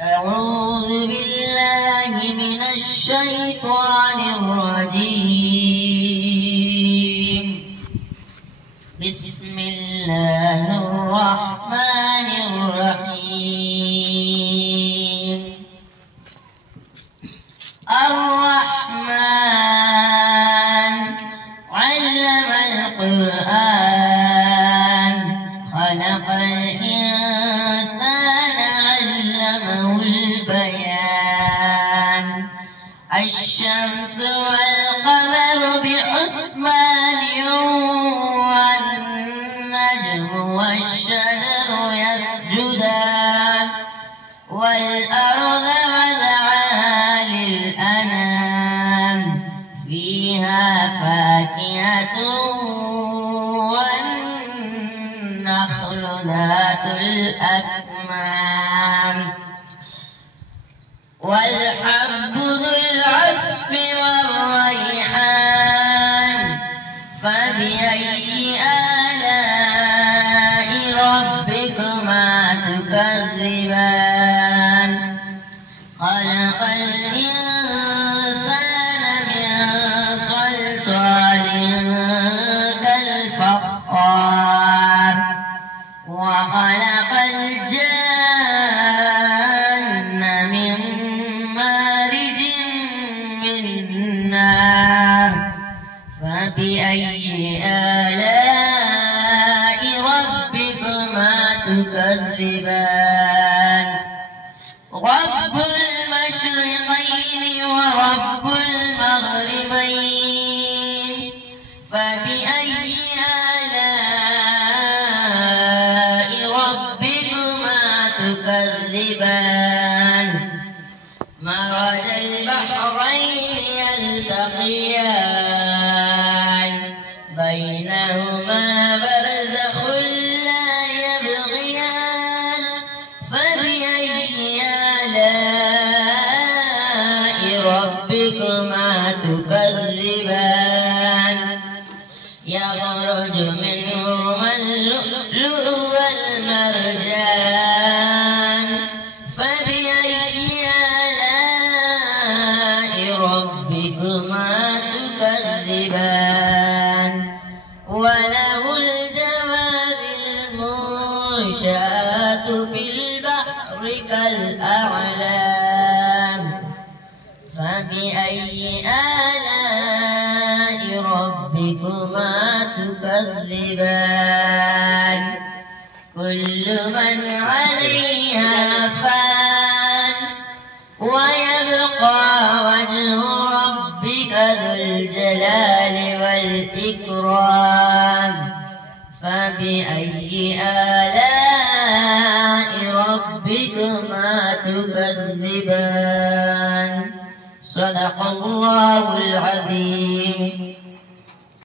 أعوذ بالله من الشيطان الرجيم. بسم الله الرحمن الرحيم. الرحمن علم القرآن خلق الإنسان علمه البيان. الشمس والقمر بحسبان والنجم والشجر يسجدان والأرض وضعها للأنام فيها فاكهة والنخل ذات الأكمام والحب ذو العصف والريحان. فبأي آلاء ربكما تكذبان؟ خلق الإنسان من صلصال كالفخار وخلق الجن من مارج من نار. فبأي آلاء ربكما تكذبان؟ رب المشرقين ورب المغربين. فبأي آلاء ربكما تكذبان؟ مرج البحرين يلتقيان بينهما برزخ لا يبغيان. فبأي آلاء ربكما تكذبان؟ يخرج منهما اللؤلؤ والمرجان. فبأي آلاء ربكما تكذبان؟ وله الجوار المنشآت في البحر كالأعلام. فبأي آلاء ربكما تكذبان؟ كل من عليها فان ويبقى وجه ربك ذو الجلال والإكرام. فبأي آلاء ربكما تكذبان؟ صدق الله العظيم.